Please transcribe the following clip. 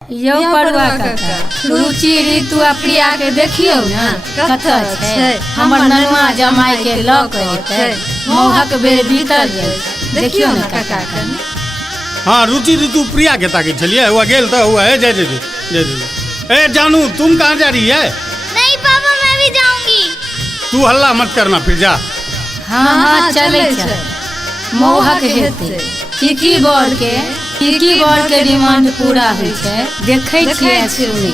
यो पड़ुआ काका रुचि ऋतु आ प्रिया के देखियो ना कथा छै हमर ननुआ जमाई के ल के एतै मौहक बेर बीतल जाय देखियो ना काका के। हाँ रुचि ऋतु प्रिया के ताकि चलिए हुआ गेल तो हुआ है जय ए जानू तुम कहाँ जा रही है? नहीं पापा मैं भी जाऊंगी। तू हल्ला मत करना फिर जा। हाँ हाँ चले चल मौहक हेतै कीकी बर के डिमांड पूरा होइ छै देखै छियै सुनै